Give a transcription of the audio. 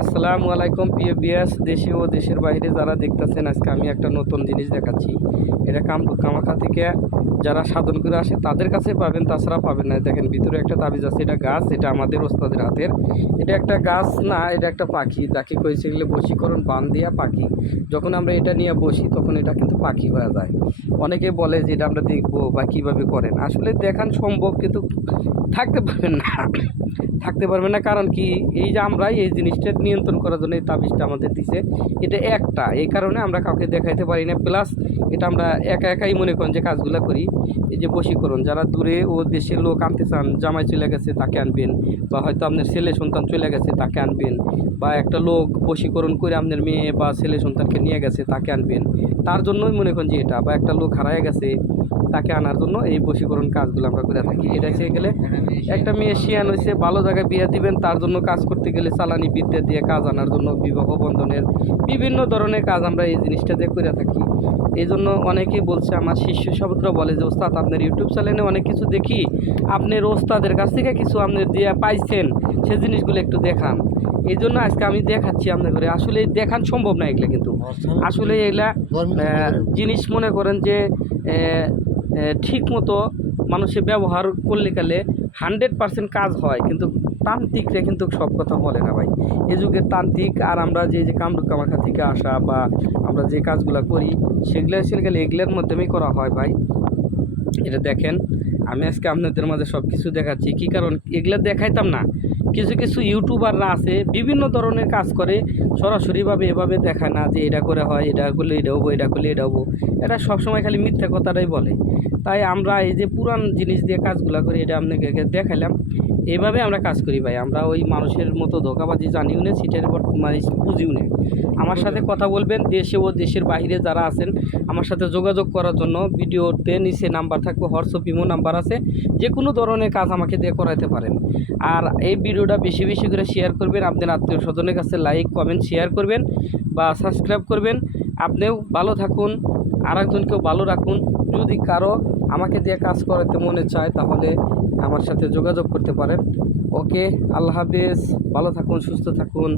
আসসালামু আলাইকুম প্রিয় বিয়াস, দেশে ও দেশের বাইরে যারা দেখতেছেন, আজকে আমি একটা নতুন জিনিস দেখাচ্ছি। এটা কামাখ্যা থেকে যারা সাধন করে আসে তাদের কাছে পাবেন, তাছাড়া পাবেন না। দেখেন ভিতরে একটা তাবিজ আছে, এটা গাছ, এটা আমাদের ওস্তাদের হাতের। এটা একটা গাছ না, এটা একটা পাখি, যাকে কইছে গেলে বশীকরণ বান দিয়া পাখি। যখন আমরা এটা নিয়ে বসি তখন এটা কিন্তু পাখি হয়ে যায়। অনেকে বলে যে এটা আমরা দেখবো বা কীভাবে করেন, আসলে দেখান সম্ভব কিন্তু থাকতে পারবেন না। থাকতে পারবে না, কারণ কি, এই যে আমরা এই জিনিসটা নিয়ন্ত্রণ করার জন্য এই তাবিজটা আমাদের দিছে। এটা একটা, এই কারণে আমরা কাউকে দেখাইতে পারি না। প্লাস এটা আমরা একা একাই মনে করেন যে কাজগুলো করি। এই যে বশীকরণ, যারা দূরে ও দেশের লোক আনতে চান, জামাই চলে গেছে তাকে আনবেন, বা হয়তো আপনার ছেলে সন্তান চলে গেছে তাকে আনবেন, বা একটা লোক বশীকরণ করে আপনার মেয়ে বা ছেলে সন্তানকে নিয়ে গেছে তাকে আনবেন, তার জন্যই মনে করেন যে এটা, বা একটা লোক হারায় গেছে তাকে আনার জন্য এই বশীকরণ কাজগুলো আমরা করে থাকি। এটা সে গেলে একটা মেয়ে শিয়ান হয়েছে, ভালো জায়গায় বিয়ে দিবেন, তার জন্য কাজ করতে গেলে চালানি বিদ্যা দিয়ে কাজ আনার জন্য, বিবাহ বন্ধনের বিভিন্ন ধরনের কাজ আমরা এই জিনিসটা দিয়ে করে থাকি। এই জন্য অনেকেই বলছে, আমার শিষ্য সাবুদরা বলে যে ওস্তাদ আপনার ইউটিউব চ্যানেলে অনেক কিছু দেখি, আপনার ওস্তাদের কাছ থেকে কিছু আপনি দিয়ে পাইছেন, সে জিনিসগুলো একটু দেখান। এই জন্য আজকে আমি দেখাচ্ছি আপনার করে। আসলে দেখান সম্ভব না এগুলা, কিন্তু আসলে এগুলা জিনিস মনে করেন যে ঠিক মতো মানুষের ব্যবহার করলে গেলে 100% কাজ হয়, কিন্তু তান্ত্রিকরা কিন্তু সব কথা বলে না ভাই। এ যুগের তান্ত্রিক আর আমরা যে কামাখ্যা থেকে আসা বা আমরা যে কাজগুলো করি সেগুলো গেলে এগুলোর মাধ্যমেই করা হয় ভাই। এটা দেখেন, আমি আজকে আপনাদের মাঝে সব কিছু দেখাচ্ছি। কী কারণ, এগুলো দেখাইতাম না। কিছু কিছু ইউটিউবাররা আছে বিভিন্ন ধরনের কাজ করে, সরাসরিভাবে এভাবে দেখায় না যে এটা করে হয়, এটা করলে এটা হবো, এটা করলে এটা হবো। এটা সবসময় খালি মিথ্যা কথাটাই বলে। তাই আমরা এই যে পুরান জিনিস দিয়ে কাজগুলো করি, এটা আপনাকে দেখাইলাম। এইভাবে আমরা কাজ করি ভাই। আমরা ওই মানুষের মতো ধোঁকাবাজি জানিও না, সিটের মানে বুঝিও না। আমার সাথে কথা বলবেন, দেশে ও দেশের বাইরে যারা আছেন আমার সাথে যোগাযোগ করার জন্য ভিডিওতে নিচে নাম্বার থাকবে, হোয়াটসঅ্যাপ ইমো নাম্বার আছে, যে কোনো ধরনের কাজ আমাকে দিয়ে করাইতে পারেন। আর এই ভিডিওটা বেশি বেশি করে শেয়ার করবেন, আপনার আত্মীয় স্বজনের কাছে লাইক কমেন্ট শেয়ার করবেন বা সাবস্ক্রাইব করবেন। আপনিও ভালো থাকুন, আরেকজনকেও ভালো রাখুন। যদি কারো আমাকে দিয়ে কাজ করাতে মনে চায় তাহলে আমার সাথে যোগাযোগ করতে পারেন। ওকে, আল্লাহ হাফেজ, ভালো থাকুন, সুস্থ থাকুন।